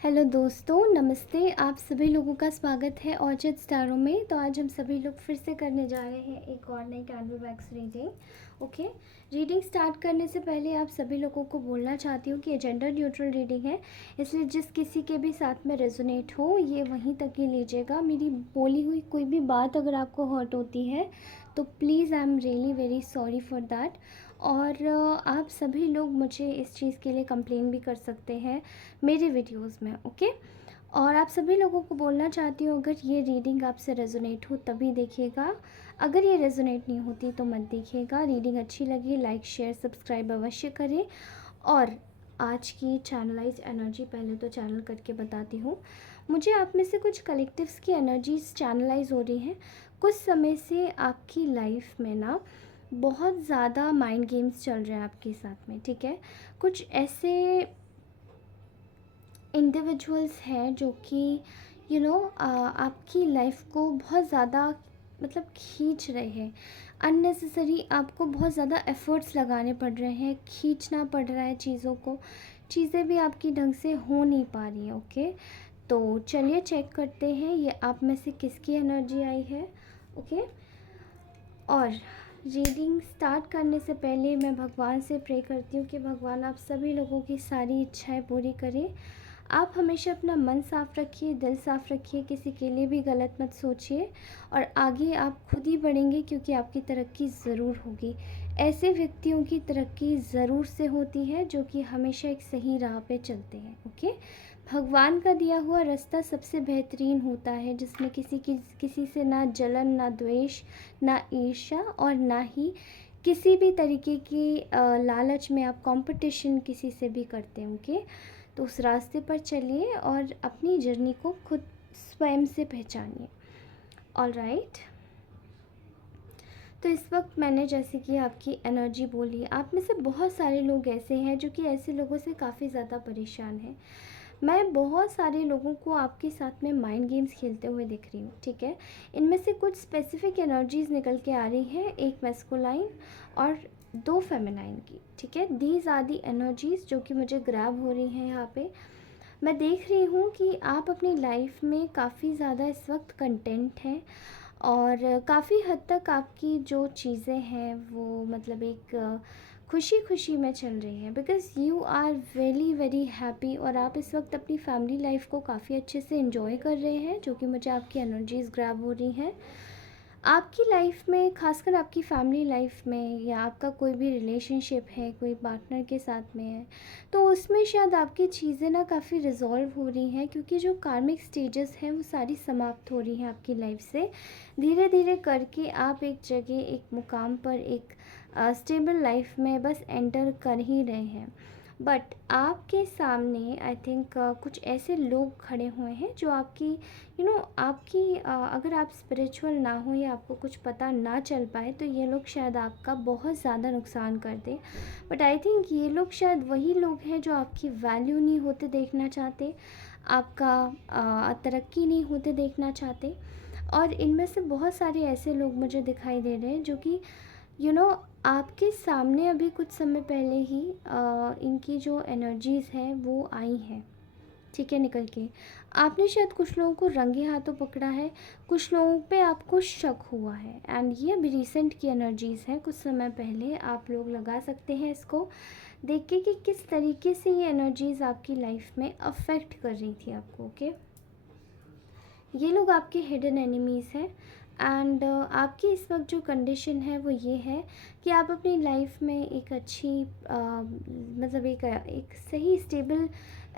Hello दोस्तों, नमस्ते। आप सभी लोगों का स्वागत है ऑर्चिड स्टारों में। तो आज हम सभी लोग फिर से करने जा रहे हैं एक और नई candle wax reading. Okay, reading start करने से पहले आप सभी लोगों को बोलना चाहती हूँ कि ये जेंडर न्यूट्रल रीडिंग है, इसलिए जिस किसी के भी साथ में रेजोनेट हो ये वहीं तक ही लीजिएगा। मेरी बोली हुई कोई भी बात अगर आपको हर्ट होती है तो please I am really very sorry for that. और आप सभी लोग मुझे इस चीज़ के लिए कंप्लेन भी कर सकते हैं मेरे वीडियोस में। ओके, और आप सभी लोगों को बोलना चाहती हूँ अगर ये रीडिंग आपसे रेजोनेट हो तभी देखिएगा, अगर ये रेजोनेट नहीं होती तो मत देखिएगा। रीडिंग अच्छी लगी लाइक शेयर सब्सक्राइब अवश्य करें। और आज की चैनलाइज एनर्जी पहले तो चैनल करके बताती हूँ। मुझे आप में से कुछ कलेक्टिव्स की एनर्जीज चैनलाइज हो रही हैं। कुछ समय से आपकी लाइफ में ना बहुत ज़्यादा माइंड गेम्स चल रहे हैं आपके साथ में, ठीक है। कुछ ऐसे इंडिविजुअल्स हैं जो कि आपकी लाइफ को बहुत ज़्यादा मतलब खींच रहे हैं। अननेसेसरी आपको बहुत ज़्यादा एफ़र्ट्स लगाने पड़ रहे हैं, खींचना पड़ रहा है चीज़ों को, चीज़ें भी आपकी ढंग से हो नहीं पा रही हैं। ओके, तो चलिए चेक करते हैं ये आप में से किसकी एनर्जी आई है। ओके, और रीडिंग स्टार्ट करने से पहले मैं भगवान से प्रे करती हूँ कि भगवान आप सभी लोगों की सारी इच्छाएं पूरी करें। आप हमेशा अपना मन साफ़ रखिए, दिल साफ़ रखिए, किसी के लिए भी गलत मत सोचिए और आगे आप खुद ही बढ़ेंगे क्योंकि आपकी तरक्की ज़रूर होगी। ऐसे व्यक्तियों की तरक्की ज़रूर से होती है जो कि हमेशा एक सही राह पे चलते हैं। ओके, भगवान का दिया हुआ रास्ता सबसे बेहतरीन होता है जिसमें किसी से ना जलन, ना द्वेष, ना ईर्ष्या और ना ही किसी भी तरीके की लालच में आप कंपटीशन किसी से भी करते हैं। ओके, तो उस रास्ते पर चलिए और अपनी जर्नी को खुद स्वयं से पहचानिए। ऑल राइट, तो इस वक्त मैंने जैसे कि आपकी एनर्जी बोली, आप में से बहुत सारे लोग ऐसे हैं जो कि ऐसे लोगों से काफ़ी ज़्यादा परेशान हैं। मैं बहुत सारे लोगों को आपके साथ में माइंड गेम्स खेलते हुए दिख रही हूँ, ठीक है। इनमें से कुछ स्पेसिफिक एनर्जीज निकल के आ रही हैं, एक मैस्कुलाइन और दो फेमिनाइन की, ठीक है। दीज आर दी एनर्जीज जो कि मुझे ग्रैब हो रही हैं यहाँ पे। मैं देख रही हूँ कि आप अपनी लाइफ में काफ़ी ज़्यादा इस वक्त कंटेंट हैं और काफ़ी हद तक आपकी जो चीज़ें हैं वो मतलब एक खुशी खुशी में चल रही हैं, because you are very very happy और आप इस वक्त अपनी फैमिली लाइफ को काफ़ी अच्छे से एंजॉय कर रहे हैं, जो कि मुझे आपकी एनर्जीज़ ग्रैब हो रही हैं। आपकी लाइफ में, खासकर आपकी फैमिली लाइफ में, या आपका कोई भी रिलेशनशिप है, कोई पार्टनर के साथ में है, तो उसमें शायद आपकी चीज़ें ना काफ़ी रिजॉल्व हो रही हैं क्योंकि जो कार्मिक स्टेजेस हैं वो सारी समाप्त हो रही हैं आपकी लाइफ से। धीरे धीरे करके आप एक जगह, एक मुकाम पर, एक स्टेबल लाइफ में बस एंटर कर ही रहे हैं। बट आपके सामने आई थिंक कुछ ऐसे लोग खड़े हुए हैं जो आपकी आपकी अगर आप स्पिरिचुअल ना हो या आपको कुछ पता ना चल पाए तो ये लोग शायद आपका बहुत ज़्यादा नुकसान कर दें। बट आई थिंक ये लोग शायद वही लोग हैं जो आपकी वैल्यू नहीं होते देखना चाहते, आपका तरक्की नहीं होते देखना चाहते। और इनमें से बहुत सारे ऐसे लोग मुझे दिखाई दे रहे हैं जो कि यू नो आपके सामने अभी कुछ समय पहले ही इनकी जो एनर्जीज़ हैं वो आई हैं, ठीक है, निकल के। आपने शायद कुछ लोगों को रंगे हाथों पकड़ा है, कुछ लोगों पे आपको शक हुआ है, एंड ये अभी रिसेंट की एनर्जीज़ हैं, कुछ समय पहले। आप लोग लगा सकते हैं इसको देख के कि किस तरीके से ये एनर्जीज़ आपकी लाइफ में अफेक्ट कर रही थी आपको। ओके, ये लोग आपके हिडन एनिमीज़ हैं एंड आपकी इस वक्त जो कंडीशन है वो ये है कि आप अपनी लाइफ में एक अच्छी मतलब एक सही स्टेबल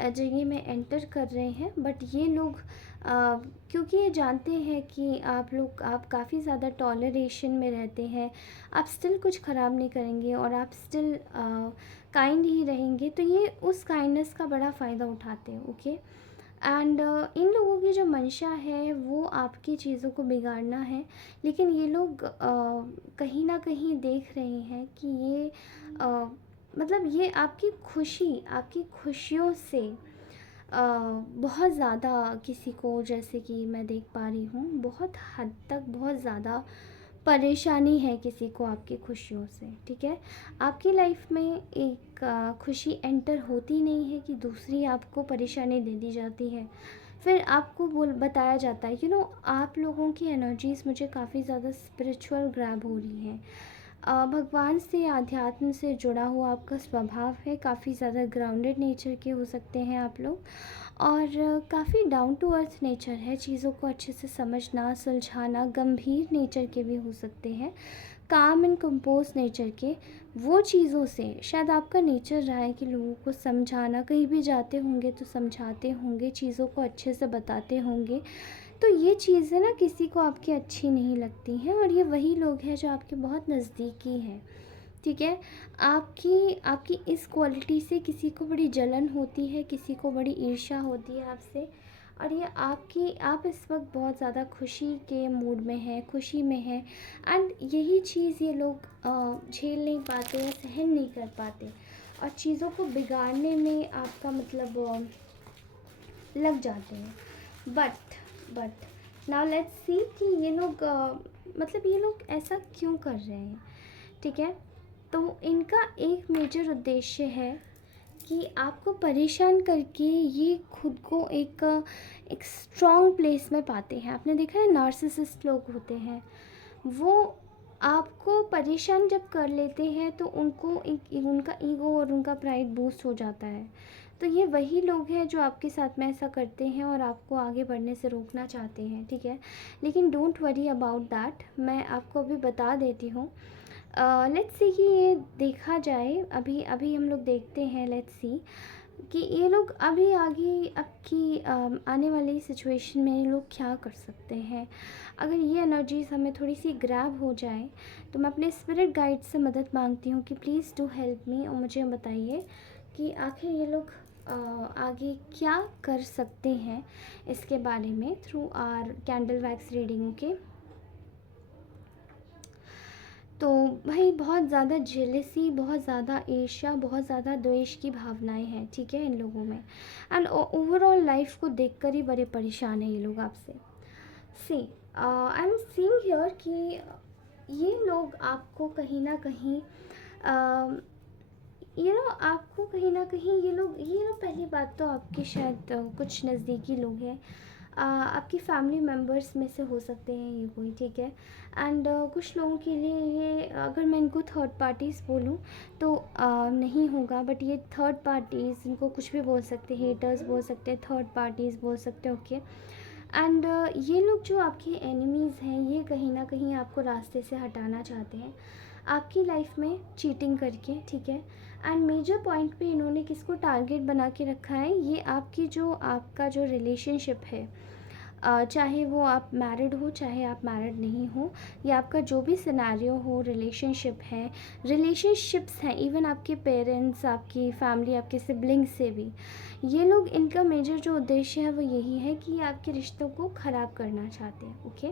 जगह में एंटर कर रहे हैं। बट ये लोग क्योंकि ये जानते हैं कि आप काफ़ी ज़्यादा टॉलरेशन में रहते हैं, आप स्टिल कुछ ख़राब नहीं करेंगे और आप स्टिल काइंड ही रहेंगे, तो ये उस काइंडनेस का बड़ा फ़ायदा उठाते हैं। ओके, एंड इन लोगों की जो मंशा है वो आपकी चीज़ों को बिगाड़ना है, लेकिन ये लोग कहीं ना कहीं देख रहे हैं कि ये मतलब ये आपकी खुशियों से बहुत ज़्यादा किसी को, जैसे कि मैं देख पा रही हूँ, बहुत हद तक बहुत ज़्यादा परेशानी है किसी को आपकी खुशियों से, ठीक है? आपकी लाइफ में एक खुशी एंटर होती नहीं है कि दूसरी आपको परेशानी दे दी जाती है। फिर आपको बोल बताया जाता है, आप लोगों की एनर्जीज़ मुझे काफ़ी ज़्यादा स्पिरिचुअल ग्रैब हो रही हैं। भगवान से, आध्यात्म से जुड़ा हुआ आपका स्वभाव है, काफ़ी ज़्यादा ग्राउंडेड नेचर के हो सकते हैं आप लोग, और काफ़ी डाउन टू अर्थ नेचर है, चीज़ों को अच्छे से समझना, सुलझाना, गंभीर नेचर के भी हो सकते हैं, काम एंड कंपोज नेचर के। वो चीज़ों से शायद आपका नेचर रहा है कि लोगों को समझाना, कहीं भी जाते होंगे तो समझाते होंगे, चीज़ों को अच्छे से बताते होंगे। तो ये चीज़ें ना किसी को आपकी अच्छी नहीं लगती हैं, और ये वही लोग हैं जो आपके बहुत नज़दीकी हैं, ठीक है? आपकी आपकी इस क्वालिटी से किसी को बड़ी जलन होती है, किसी को बड़ी ईर्ष्या होती है आपसे, और ये आप इस वक्त बहुत ज़्यादा खुशी के मूड में हैं, खुशी में हैं, एंड यही चीज़ ये लोग झेल नहीं पाते या सहन नहीं कर पाते, और चीज़ों को बिगाड़ने में आपका मतलब लग जाते हैं। बट नाउ लेट्स सी कि ये लोग मतलब ये लोग ऐसा क्यों कर रहे हैं, ठीक है? तो इनका एक मेजर उद्देश्य है कि आपको परेशान करके ये खुद को एक स्ट्रॉन्ग प्लेस में पाते हैं। आपने देखा है नार्सिसिस्ट लोग होते हैं, वो आपको परेशान जब कर लेते हैं तो उनको उनका ईगो और उनका प्राइड बूस्ट हो जाता है। तो ये वही लोग हैं जो आपके साथ में ऐसा करते हैं और आपको आगे बढ़ने से रोकना चाहते हैं, ठीक है? लेकिन डोंट वरी अबाउट दैट, मैं आपको अभी बता देती हूँ। लेट्स सी कि ये देखा जाए, अभी अभी हम लोग देखते हैं, लेट्स सी कि ये लोग अभी आगे आपकी आने वाली सिचुएशन में ये लोग क्या कर सकते हैं। अगर ये एनर्जीज हमें थोड़ी सी ग्रैब हो जाए तो मैं अपने स्पिरिट गाइड से मदद मांगती हूँ कि प्लीज़ डू हेल्प मी, और मुझे बताइए कि आखिर ये लोग आगे क्या कर सकते हैं इसके बारे में through our candle wax reading, okay? तो भाई बहुत ज़्यादा जेलेसी, बहुत ज़्यादा ईर्ष्या, बहुत ज़्यादा द्वेष की भावनाएं हैं, ठीक है, इन लोगों में, एंड ओवरऑल लाइफ को देखकर ही बड़े परेशान हैं ये लोग आपसे। सी आई एम सीइंग हियर कि ये लोग आपको कहीं ना कहीं आपको कहीं ना कहीं ये लोग पहली बात तो आपके शायद कुछ नज़दीकी लोग हैं, आपकी फैमिली मेम्बर्स में से हो सकते हैं ये कोई, ठीक है? एंड कुछ लोगों के लिए ये, अगर मैं इनको थर्ड पार्टीज़ बोलूँ तो नहीं होगा, बट ये थर्ड पार्टीज़, इनको कुछ भी बोल सकते हैं, हेटर्स बोल सकते हैं, थर्ड पार्टीज़ बोल सकते हैं, ओके? एंड ये लोग जो आपके एनिमीज़ हैं, ये कहीं ना कहीं आपको रास्ते से हटाना चाहते हैं आपकी लाइफ में चीटिंग करके, ठीक है? एंड मेजर पॉइंट पे इन्होंने किसको टारगेट बना के रखा है, ये आपका जो रिलेशनशिप है, चाहे वो आप मैरिड हो चाहे आप मैरिड नहीं हो, या आपका जो भी सिनेरियो हो, रिलेशनशिप्स हैं, इवन आपके पेरेंट्स, आपकी फैमिली, आपके सिबलिंग्स से भी, ये लोग, इनका मेजर जो उद्देश्य है वो यही है कि ये आपके रिश्तों को ख़राब करना चाहते हैं, ओके?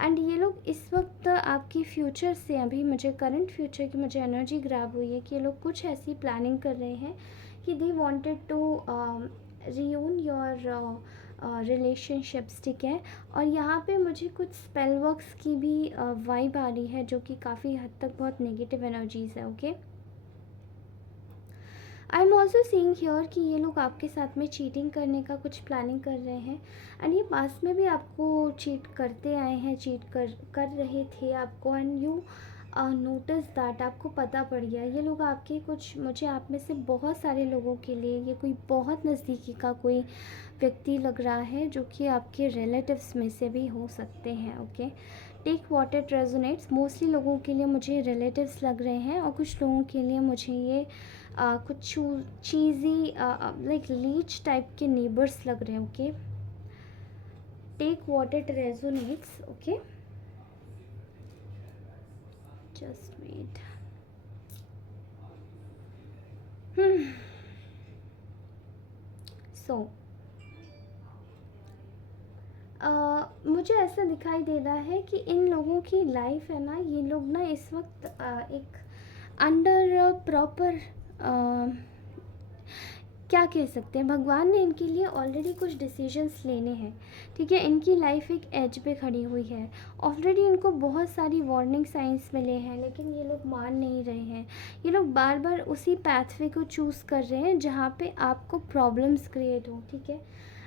एंड ये लोग इस वक्त आपकी फ्यूचर से, अभी मुझे करंट फ्यूचर की मुझे एनर्जी ग्रैब हुई है कि ये लोग कुछ ऐसी प्लानिंग कर रहे हैं कि they wanted to reunite your relationships, ठीक है? और यहाँ पे मुझे कुछ स्पेल वर्क्स की भी वाइब आ रही है, जो कि काफ़ी हद तक बहुत नेगेटिव एनर्जीज़ है, okay? I am also seeing here कि ये लोग आपके साथ में चीटिंग करने का कुछ प्लानिंग कर रहे हैं, एंड ये पास में भी आपको चीट करते आए हैं, चीट कर रहे थे आपको, एंड यू नोटिस दैट, आपको पता पड़ गया। ये लोग आपके कुछ, मुझे आप में से बहुत सारे लोगों के लिए ये कोई बहुत नज़दीकी का कोई व्यक्ति लग रहा है, जो कि आपके रिलेटिव्स में से भी हो सकते हैं, okay? Take what it resonates, mostly लोगों के लिए मुझे रिलेटिव्स लग रहे हैं, और कुछ लोगों के लिए मुझे ये कुछ चीज़ी लाइक लीच टाइप के नेबर्स लग रहे हैं, okay? Take what it resonates, okay? Just wait. So मुझे ऐसा दिखाई दे रहा है कि इन लोगों की लाइफ है ना, ये लोग ना इस वक्त एक अंडर प्रॉपर क्या कह सकते हैं, भगवान ने इनके लिए ऑलरेडी कुछ डिसीजंस लेने हैं, ठीक है। इनकी लाइफ एक एज पे खड़ी हुई है, ऑलरेडी इनको बहुत सारी वार्निंग साइंस मिले हैं, लेकिन ये लोग मान नहीं रहे हैं। ये लोग बार बार उसी पाथवे को चूज़ कर रहे हैं जहाँ पे आपको प्रॉब्लम्स क्रिएट हो, ठीक है।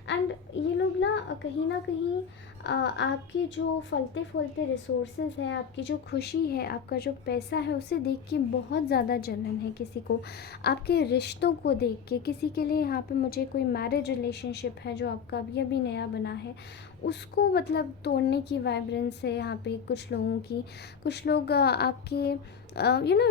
एंड ये लोग ना कहीं आपके जो फलते फूलते रिसोर्सेज हैं, आपकी जो खुशी है, आपका जो पैसा है, उसे देख के बहुत ज़्यादा जलन है किसी को। आपके रिश्तों को देख के किसी के लिए, यहाँ पे मुझे कोई मैरिज रिलेशनशिप है जो आपका अभी अभी नया बना है, उसको मतलब तोड़ने की वाइब्रेंस है यहाँ पे कुछ लोगों की। कुछ लोग आपके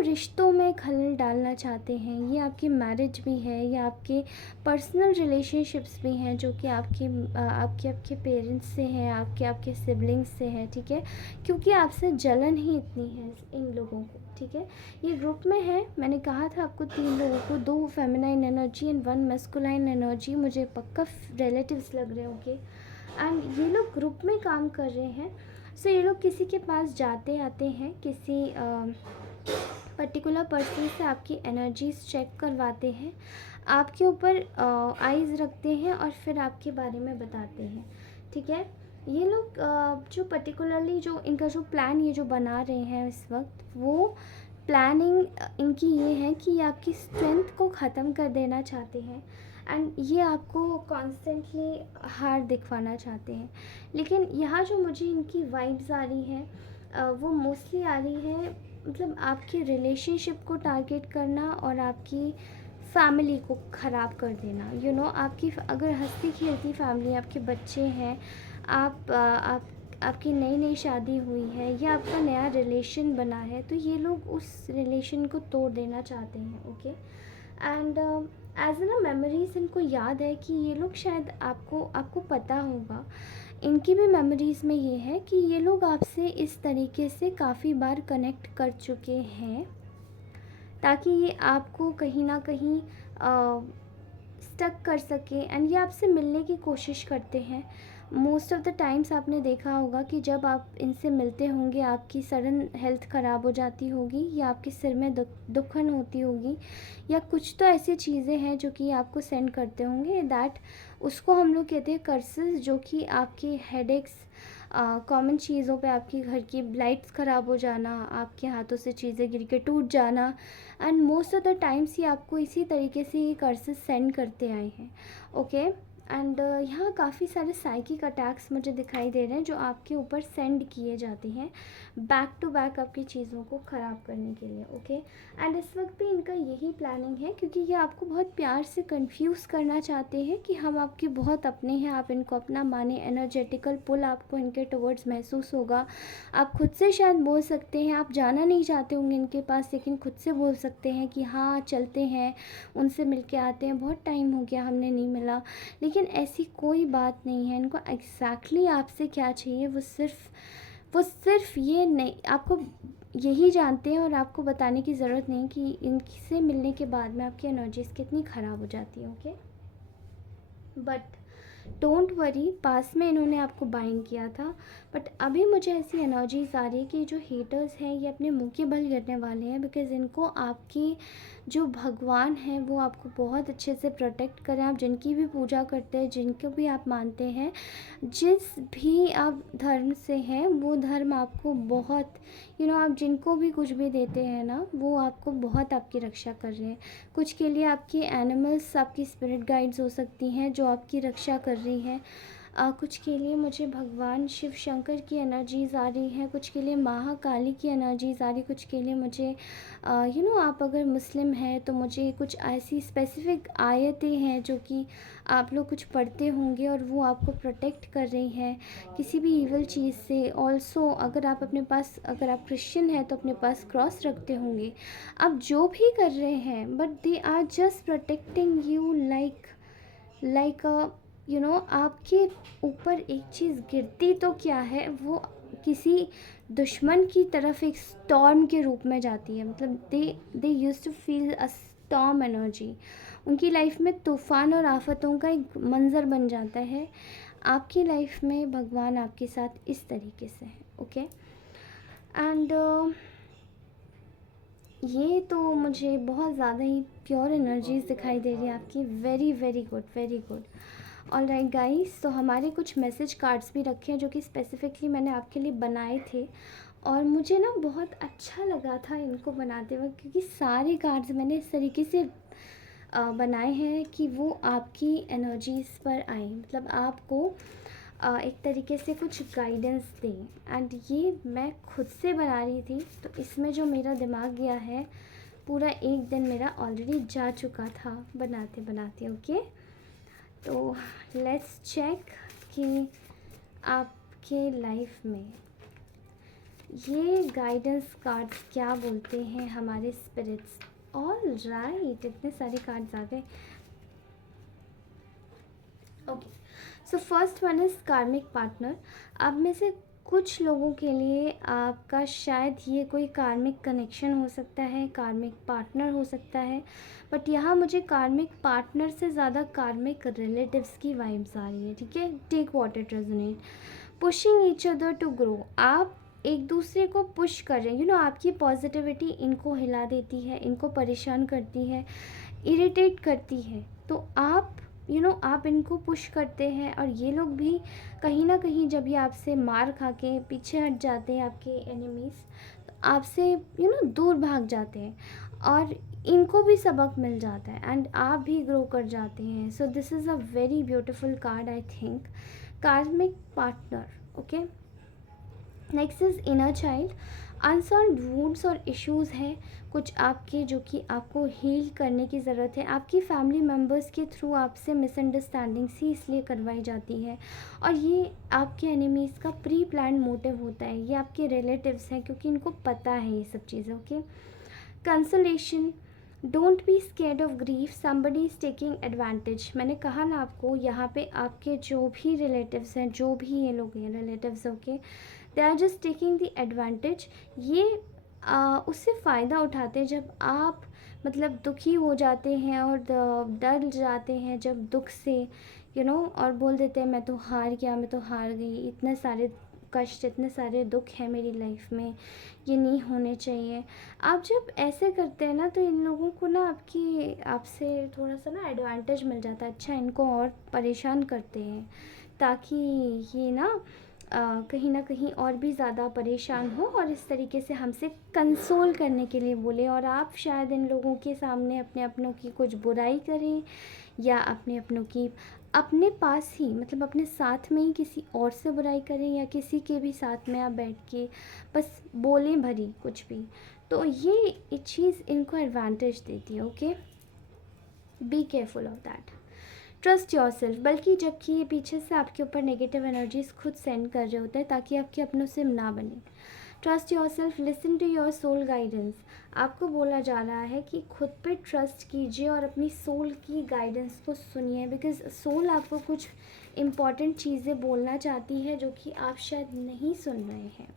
रिश्तों में खलल डालना चाहते हैं। ये आपकी मैरिज भी है, या आपके पर्सनल रिलेशनशिप्स भी हैं जो कि आपके पेरेंट्स से हैं, आपके आपके सिबलिंग्स से हैं, ठीक है। क्योंकि आपसे जलन ही इतनी है इन लोगों को, ठीक है। ये ग्रुप में है, मैंने कहा था आपको 3 लोगों को, 2 feminine energy and 1 masculine energy, मुझे पक्का रिलेटिव्स लग रहे होंगे। एंड ये लोग ग्रुप में काम कर रहे हैं। सो ये लोग किसी के पास जाते आते हैं, किसी पर्टिकुलर पर्सन से आपकी एनर्जीज चेक करवाते हैं, आपके ऊपर आइज़ रखते हैं और फिर आपके बारे में बताते हैं, ठीक है। ये लोग जो पर्टिकुलरली जो इनका जो प्लान ये जो बना रहे हैं इस वक्त, वो प्लानिंग इनकी ये है कि ये आपकी स्ट्रेंथ को ख़त्म कर देना चाहते हैं। एंड ये आपको कॉन्स्टेंटली हार दिखवाना चाहते हैं। लेकिन यहाँ जो मुझे इनकी वाइब्स आ रही हैं, वो मोस्टली आ रही है मतलब आपके रिलेशनशिप को टारगेट करना और आपकी फैमिली को ख़राब कर देना। आपकी अगर हंसती खेलती फैमिली, आपके बच्चे हैं, आपकी नई नई शादी हुई है, या आपका नया रिलेशन बना है, तो ये लोग उस रिलेशन को तोड़ देना चाहते हैं, ओके। एंड एज ना मेमोरीज इनको याद है कि ये लोग शायद आपको पता होगा, इनकी भी मेमोरीज़ में ये है कि ये लोग आपसे इस तरीके से काफ़ी बार कनेक्ट कर चुके हैं ताकि ये आपको कहीं ना कहीं स्टक कर सके। एंड ये आपसे मिलने की कोशिश करते हैं। मोस्ट ऑफ़ द टाइम्स आपने देखा होगा कि जब आप इनसे मिलते होंगे, आपकी सडन हेल्थ ख़राब हो जाती होगी, या आपके सिर में दुखन होती होगी, या कुछ तो ऐसी चीज़ें हैं जो कि आपको सेंड करते होंगे, दैट उसको हम लोग कहते हैं कर्सेस, जो कि आपके हेडेक्स, कॉमन चीज़ों पे आपकी घर की लाइट्स ख़राब हो जाना, आपके हाथों से चीज़ें गिर के टूट जाना, and most of the times ये आपको इसी तरीके से ये कर्सेस सेंड करते आए हैं, ओके। एंड यहाँ काफ़ी सारे साइकिक अटैक्स मुझे दिखाई दे रहे हैं जो आपके ऊपर सेंड किए जाते हैं बैक टू बैक आपकी चीज़ों को ख़राब करने के लिए, ओके। एंड इस वक्त भी इनका यही प्लानिंग है, क्योंकि ये आपको बहुत प्यार से कंफ्यूज करना चाहते हैं कि हम आपके बहुत अपने हैं, आप इनको अपना माने। एनर्जेटिकल पुल आपको इनके टवर्ड्स महसूस होगा। आप खुद से शायद बोल सकते हैं, आप जाना नहीं चाहते होंगे इनके पास, लेकिन खुद से बोल सकते हैं कि हाँ चलते हैं, उनसे मिल के आते हैं, बहुत टाइम हो गया हमने नहीं मिला। लेकिन ऐसी कोई बात नहीं है। इनको एग्जैक्टली आपसे क्या चाहिए, वो सिर्फ ये नहीं, आपको यही जानते हैं, और आपको बताने की ज़रूरत नहीं कि इनसे मिलने के बाद में आपकी एनर्जीज कितनी ख़राब हो जाती है, ओके। बट डोंट वरी, पास में इन्होंने आपको बाइंड किया था, बट अभी मुझे ऐसी एनर्जीज आ रही है कि जो हेटर्स हैं ये अपने मुंह के बल गिरने वाले हैं, बिकॉज़ इनको आपकी जो भगवान हैं वो आपको बहुत अच्छे से प्रोटेक्ट करें। आप जिनकी भी पूजा करते हैं, जिनको भी आप मानते हैं, जिस भी आप धर्म से हैं, वो धर्म आपको बहुत आप जिनको भी कुछ भी देते हैं ना, वो आपको बहुत आपकी रक्षा कर रहे हैं। कुछ के लिए आपके एनिमल्स आपकी स्पिरिट गाइड्स हो सकती हैं जो आपकी रक्षा कर रही हैं। कुछ के लिए मुझे भगवान शिव शंकर की एनर्जीज़ आ रही हैं, कुछ के लिए महाकाली की एनर्जीज़ आ रही, कुछ के लिए मुझे आप अगर मुस्लिम हैं तो मुझे कुछ ऐसी स्पेसिफ़िक आयतें हैं जो कि आप लोग कुछ पढ़ते होंगे और वो आपको प्रोटेक्ट कर रही हैं किसी भी ईवल चीज़ से। ऑल्सो अगर आप क्रिश्चियन हैं तो अपने पास क्रॉस रखते होंगे। आप जो भी कर रहे हैं, but they are just protecting you like आपके ऊपर एक चीज़ गिरती तो क्या है, वो किसी दुश्मन की तरफ एक स्टॉर्म के रूप में जाती है। मतलब they used to feel a storm energy. उनकी लाइफ में तूफ़ान और आफतों का एक मंज़र बन जाता है। आपकी लाइफ में भगवान आपके साथ इस तरीके से है, ओके। एंड ये तो मुझे बहुत ज़्यादा ही प्योर एनर्जीज दिखाई दे रही है आपकी। Very very good, very good. All right guys, तो हमारे कुछ मैसेज कार्ड्स भी रखे हैं जो कि स्पेसिफिकली मैंने आपके लिए बनाए थे, और मुझे ना बहुत अच्छा लगा था इनको बनाते वक्त, क्योंकि सारे कार्ड्स मैंने इस तरीके से बनाए हैं कि वो आपकी एनर्जीज़ पर आए, मतलब आपको एक तरीके से कुछ गाइडेंस दें। एंड ये मैं खुद से बना रही थी, तो इसमें जो मेरा दिमाग गया है, पूरा एक दिन मेरा ऑलरेडी जा चुका था बनाते बनाते। ओके, तो लेट्स चेक कि आपके लाइफ में ये गाइडेंस कार्ड्स क्या बोलते हैं हमारे स्पिरिट्स। ऑल राइट, इतने सारे कार्ड्स आ गए। Okay, so first one is कार्मिक पार्टनर। आप में से कुछ लोगों के लिए आपका शायद ये कोई कार्मिक कनेक्शन हो सकता है, कार्मिक पार्टनर हो सकता है, बट यहाँ मुझे कार्मिक पार्टनर से ज़्यादा कार्मिक रिलेटिव्स की वाइब्स आ रही है। ठीक है, take what it resonate. Pushing each other to grow. आप एक दूसरे को पुश कर रहे हैं, आपकी पॉजिटिविटी इनको हिला देती है, इनको परेशान करती है, इरिटेट करती है, तो आप आप इनको पुश करते हैं, और ये लोग भी कहीं ना कहीं जब ये आपसे मार खा के पीछे हट जाते हैं, आपके एनिमीज़, तो आपसे दूर भाग जाते हैं, और इनको भी सबक मिल जाता है, एंड आप भी ग्रो कर जाते हैं। So this is a very beautiful card I think, karmic partner. Okay, next is inner child. Unsolved wounds और इश्यूज़ हैं कुछ आपके, जो कि आपको हील करने की ज़रूरत है। आपकी फैमिली मेम्बर्स के थ्रू आपसे मिसअंडरस्टैंडिंग्स ही इसलिए करवाई जाती है, और ये आपके एनिमीज़ का प्री प्लान मोटिव होता है। ये आपके रिलेटिव्स हैं, क्योंकि इनको पता है ये सब चीज़ें। Okay, consolation. Don't be scared of grief, somebody is taking advantage. मैंने कहा ना आपको, यहाँ पे आपके जो भी रिलेटिव्स हैं, जो भी ये लोग हैं relatives, okay, they are just taking the advantage. ये उससे फ़ायदा उठाते हैं जब आप मतलब दुखी हो जाते हैं और डर जाते हैं जब दुख से, और बोल देते हैं मैं तो हार गया, मैं तो हार गई, इतने सारे कष्ट, इतने सारे दुख हैं मेरी लाइफ में, ये नहीं होने चाहिए। आप जब ऐसे करते हैं ना, तो इन लोगों को ना आपसे थोड़ा सा ना एडवांटेज मिल जाता है। अच्छा, इनको और परेशान करते हैं, ताकि ये ना कहीं ना कहीं और भी ज़्यादा परेशान हो, और इस तरीके से हमसे कंसोल करने के लिए बोले, और आप शायद इन लोगों के सामने अपने अपनों की कुछ बुराई करें, या अपने अपनों की अपने पास ही, मतलब अपने साथ में ही किसी और से बुराई करें, या किसी के भी साथ में आप बैठ के बस बोलें भरी कुछ भी, तो ये चीज़ इनको एडवांटेज देती है। Okay, be careful of that. Trust your self. बल्कि जबकि ये पीछे से आपके ऊपर नेगेटिव एनर्जीज खुद सेंड कर रहे होते हैं, ताकि आपके अपनों से ना बने। Trust yourself, listen to your soul guidance. आपको बोला जा रहा है कि खुद पे ट्रस्ट कीजिए और अपनी सोल की गाइडेंस को सुनिए, बिकॉज सोल आपको कुछ इम्पॉर्टेंट चीज़ें बोलना चाहती है जो कि आप शायद नहीं सुन रहे हैं।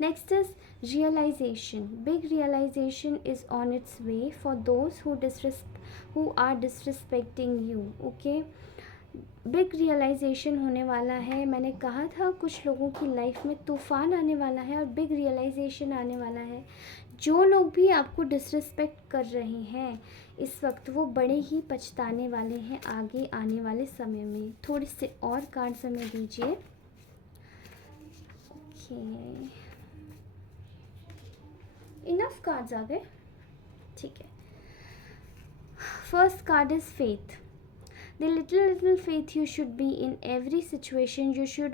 Next is realization. Big realization is on its way for those who are disrespecting you. Okay, big realization होने वाला है। मैंने कहा था कुछ लोगों की लाइफ में तूफ़ान आने वाला है और बिग रियलाइजेशन आने वाला है। जो लोग भी आपको डिसरिस्पेक्ट कर रहे हैं इस वक्त, वो बड़े ही पछताने वाले हैं आगे आने वाले समय में। थोड़े से और कार्ड समय दीजिए। ओके, इनफ कार्ड्स आ गए, ठीक है। First card is faith. The little faith you should be in every situation, you should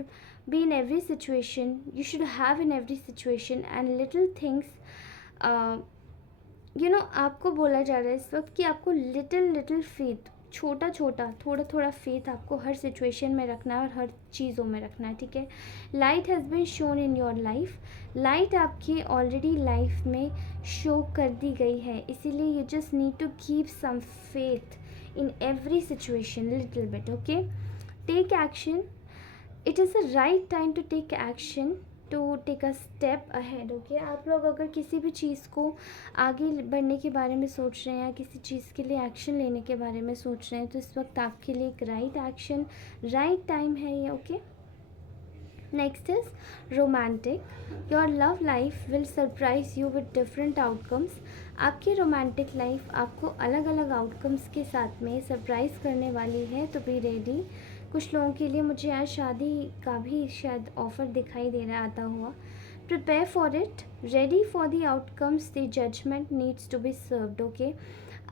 be in every situation, you should have in every situation, and little things, uh, आपको बोला जा रहा है इस वक्त कि आपको लिटिल फेथ, छोटा छोटा थोड़ा थोड़ा फेथ आपको हर सिचुएशन में रखना है और हर चीज़ों में रखना है। ठीक है, light has been shone in your life. Light आपकी ऑलरेडी लाइफ में शो कर दी गई है, इसीलिए you just need to keep some faith in every situation little bit. Okay, take action. It is the right time to take action, to take a step ahead. Okay, आप लोग अगर किसी भी चीज़ को आगे बढ़ने के बारे में सोच रहे हैं या किसी चीज़ के लिए एक्शन लेने के बारे में सोच रहे हैं, तो इस वक्त आपके लिए एक राइट एक्शन, राइट टाइम है ये। Okay, next is romantic. Your love life will surprise you with different outcomes. आपकी रोमांटिक लाइफ आपको अलग अलग आउटकम्स के साथ में सरप्राइज करने वाली है, तो बी रेडी। कुछ लोगों के लिए मुझे आज शादी का भी शायद ऑफ़र दिखाई दे रहा आता हुआ। Prepare for it, ready for the outcomes, the judgment needs to be served. Okay,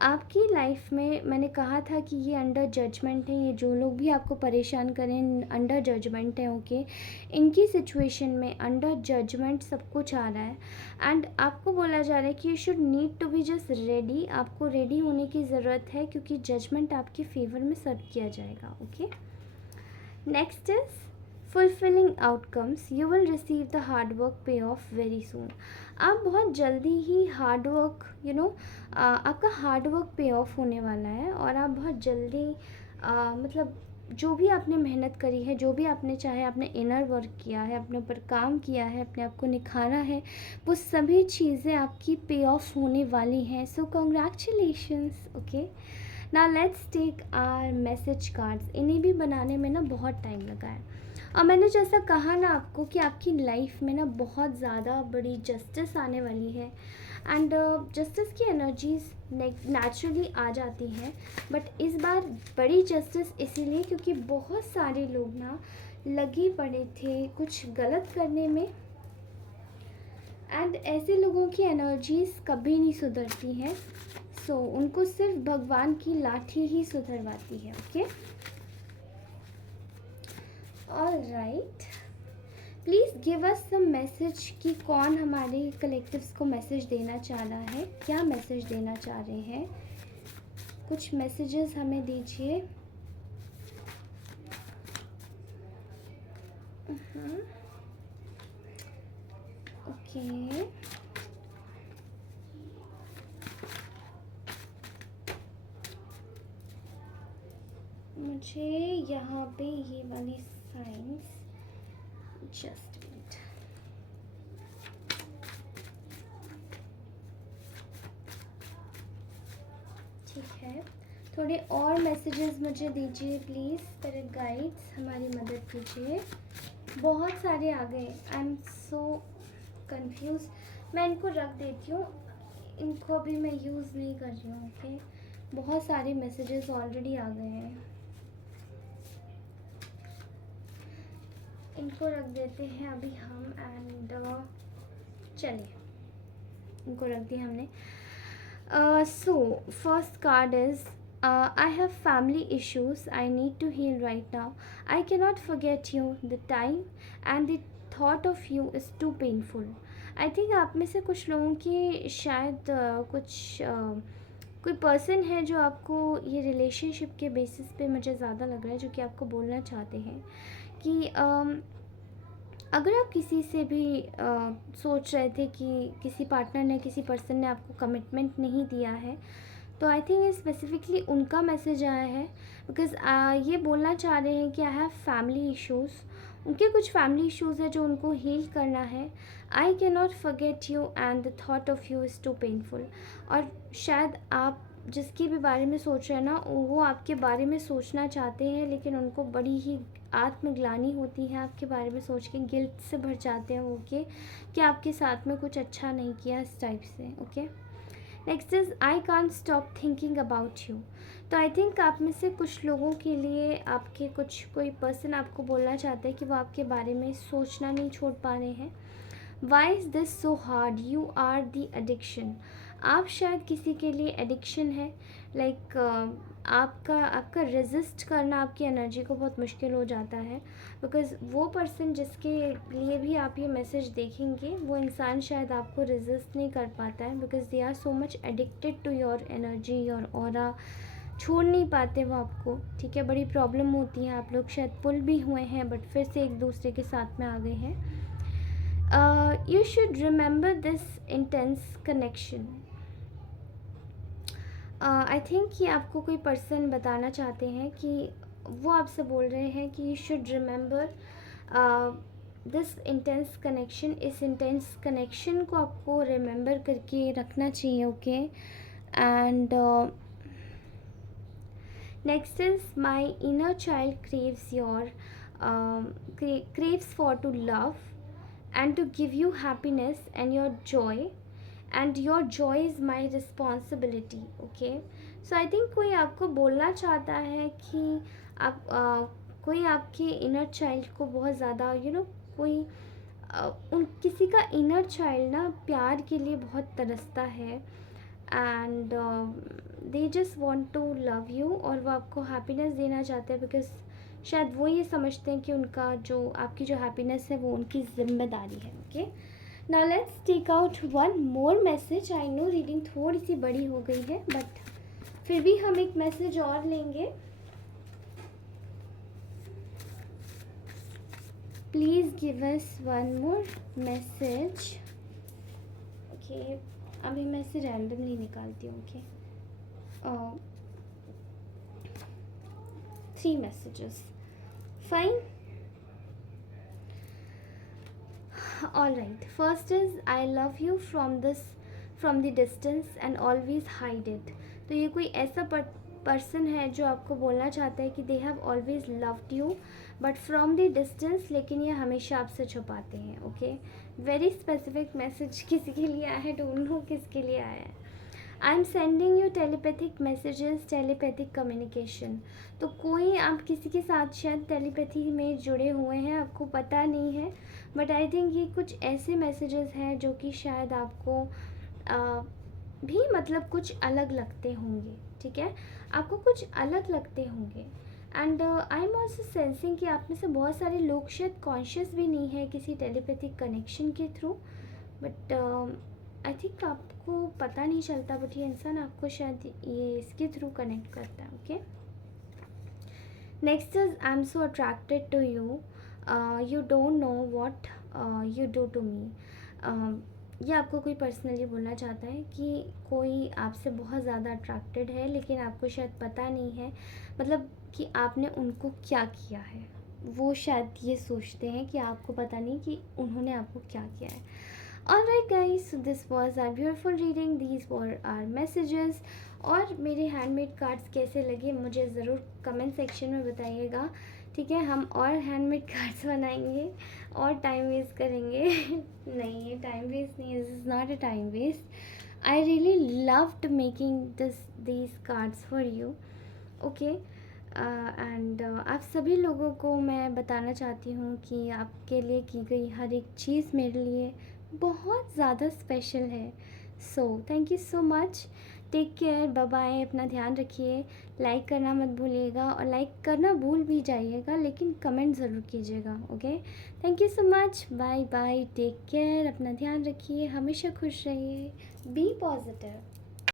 आपकी लाइफ में मैंने कहा था कि ये अंडर जजमेंट है, ये जो लोग भी आपको परेशान करें अंडर जजमेंट है। ओके, इनकी सिचुएशन में अंडर जजमेंट सब कुछ आ रहा है एंड आपको बोला जा रहा है कि you should need to be just ready. आपको रेडी होने की ज़रूरत है क्योंकि जजमेंट आपके फेवर में सर्व किया जाएगा। Okay, next is fulfilling outcomes, you will receive the hard work payoff very soon। आप बहुत जल्दी ही हार्ड वर्क आपका हार्ड वर्क पे ऑफ होने वाला है और आप बहुत जल्दी मतलब जो भी आपने मेहनत करी है, जो भी आपने चाहे आपने इनर वर्क किया है, अपने ऊपर काम किया है, अपने आप को निखारा है, वो सभी चीज़ें आपकी पे ऑफ होने वाली हैं। So congratulations. ओके, ना let's take our message cards. इन्हें भी बनाने में ना बहुत टाइम लगा है और मैंने जैसा कहा ना आपको कि आपकी लाइफ में ना बहुत ज़्यादा बड़ी जस्टिस आने वाली है एंड जस्टिस की एनर्जीज नेचुरली आ जाती हैं, बट इस बार बड़ी जस्टिस इसीलिए क्योंकि बहुत सारे लोग ना लगे पड़े थे कुछ गलत करने में एंड ऐसे लोगों की एनर्जीज कभी नहीं सुधरती हैं। सो उनको सिर्फ भगवान की लाठी ही सुधरवाती है। Okay, all right, please give us some message कि कौन हमारे कलेक्टिव्स को मैसेज देना चाह रहा है, क्या मैसेज देना चाह रहे हैं। कुछ मैसेजेस हमें दीजिए। ओके, मुझे यहाँ पे ये वाली साइंस जस्ट वेट। ठीक है, थोड़े और मैसेजेस मुझे दीजिए प्लीज़। स्पिरिट गाइड्स हमारी मदद कीजिए। बहुत सारे आ गए, आई एम सो कंफ्यूज। मैं इनको रख देती हूँ, इनको अभी मैं यूज़ नहीं कर रही हूँ। ओके, बहुत सारे मैसेजेस ऑलरेडी आ गए हैं, इनको रख देते हैं अभी हम एंड चलिए इनको रख दिया हमने। So first card is I have family issues I need to heal right now. I cannot forget you. The time and the thought of you is too painful. I think आप में से कुछ लोगों की शायद कोई पर्सन है जो आपको ये रिलेशनशिप के बेसिस पे मुझे ज़्यादा लग रहा है जो कि आपको बोलना चाहते हैं कि अगर आप किसी से भी सोच रहे थे कि किसी पार्टनर ने किसी पर्सन ने आपको कमिटमेंट नहीं दिया है, तो आई थिंक स्पेसिफिकली उनका मैसेज आया है बिकॉज़ ये बोलना चाह रहे हैं कि आई हैव फैमिली इश्यूज़। उनके कुछ फैमिली इश्यूज़ है जो उनको हील करना है। I can not forget you and the thought of you is too painful. और शायद आप जिसके भी बारे में सोच रहे हैं ना, वो आपके बारे में सोचना चाहते हैं लेकिन उनको बड़ी ही आत्मग्लानि होती है आपके बारे में सोच के, गिल्ट से भर जाते हैं वो कि आपके साथ में कुछ अच्छा नहीं किया, इस टाइप से। Okay, next is I can't stop thinking about you. तो आई थिंक आप में से कुछ लोगों के लिए आपके कोई पर्सन आपको बोलना चाहते हैं कि वो आपके बारे में सोचना नहीं छोड़ पा रहे हैं। Why is this so hard, you are the addiction. आप शायद किसी के लिए एडिक्शन है, लाइक आपका रेजिस्ट करना आपकी एनर्जी को बहुत मुश्किल हो जाता है बिकॉज़ वो पर्सन जिसके लिए भी आप ये मैसेज देखेंगे वो इंसान शायद आपको रेजिस्ट नहीं कर पाता है because they are so much addicted to your energy, your aura. छोड़ नहीं पाते वो आपको। ठीक है, बड़ी प्रॉब्लम होती है, आप लोग शायद पुल भी हुए हैं बट फिर से एक दूसरे के साथ में आ गए हैं। You should remember this intense connection. I think कि आपको कोई पर्सन बताना चाहते हैं कि वो आपसे बोल रहे हैं कि you should remember this intense connection. इस इंटेंस कनेक्शन को आपको रिमेंबर करके रखना चाहिए। Okay, and next is my inner child craves your craves for to love and to give you happiness and your joy, and your joy is my responsibility. Okay, so I think कोई आपको बोलना चाहता है कि आप कोई आपके inner child को बहुत ज़्यादा कोई उन किसी का इनर चाइल्ड ना प्यार के लिए बहुत तरसता है, and they just want to love you, और वो आपको हैप्पीनेस देना चाहते हैं बिकॉज शायद वो ये समझते हैं कि उनका जो आपकी जो हैप्पीनेस है वो उनकी जिम्मेदारी है. Okay, now let's take out one more message. I know reading थोड़ी सी बड़ी हो गई है, बट फिर भी हम एक मैसेज और लेंगे. Please give us one more message. Okay, अभी मैं इसे रैंडमली निकालती हूँ. Okay, 3 messages. Fine. All right. First is I love you from the distance and always hide it. तो ये कोई ऐसा पर्सन है जो आपको बोलना चाहता है कि they have always loved you but from the distance, लेकिन ये हमेशा आपसे छुपाते हैं. ओके, वेरी स्पेसिफिक मैसेज किसी के लिए आया है, डोंट नो किसके लिए आया है. I am sending you telepathic messages, telepathic communication. तो कोई आप किसी के साथ शायद टेलीपैथी में जुड़े हुए हैं, आपको पता नहीं है, बट आई थिंक ये कुछ ऐसे मैसेजेस हैं जो कि शायद आपको भी मतलब कुछ अलग लगते होंगे. ठीक है, आपको कुछ अलग लगते होंगे. And I am also sensing कि आप में से बहुत सारे लोग शायद कॉन्शियस भी नहीं है किसी टेलीपैथिक कनेक्शन के थ्रू, बट आई थिंक आपको पता नहीं चलता, बट ये इंसान आपको शायद ये इसके थ्रू कनेक्ट करता है. Okay, next is I am so attracted to you, you don't know what you do to me. ये आपको कोई पर्सनली बोलना चाहता है कि कोई आपसे बहुत ज़्यादा अट्रैक्टेड है, लेकिन आपको शायद पता नहीं है मतलब कि आपने उनको क्या किया है. वो शायद ये सोचते हैं कि आपको पता नहीं कि उन्होंने आपको क्या किया है. Alright guys, so this was our beautiful reading, these were our messages. और मेरे हैंडमेड कार्ड्स कैसे लगे मुझे ज़रूर कमेंट सेक्शन में बताइएगा. ठीक है, हम और हैंडमेड कार्ड्स बनाएंगे और टाइम वेस्ट करेंगे. नहीं, ये टाइम वेस्ट नहीं है, this is not a time waste. I really loved making these cards for you. Okay, and आप सभी लोगों को मैं बताना चाहती हूँ कि आपके लिए की गई हर एक चीज़ मेरे लिए बहुत ज़्यादा स्पेशल है. So thank you so much. Take care, bye bye. अपना ध्यान रखिए. लाइक करना मत भूलिएगा, और लाइक करना भूल भी जाइएगा लेकिन कमेंट ज़रूर कीजिएगा. Okay, thank you so much. Bye bye. Take care, अपना ध्यान रखिए, हमेशा खुश रहिए, बी पॉजिटिव.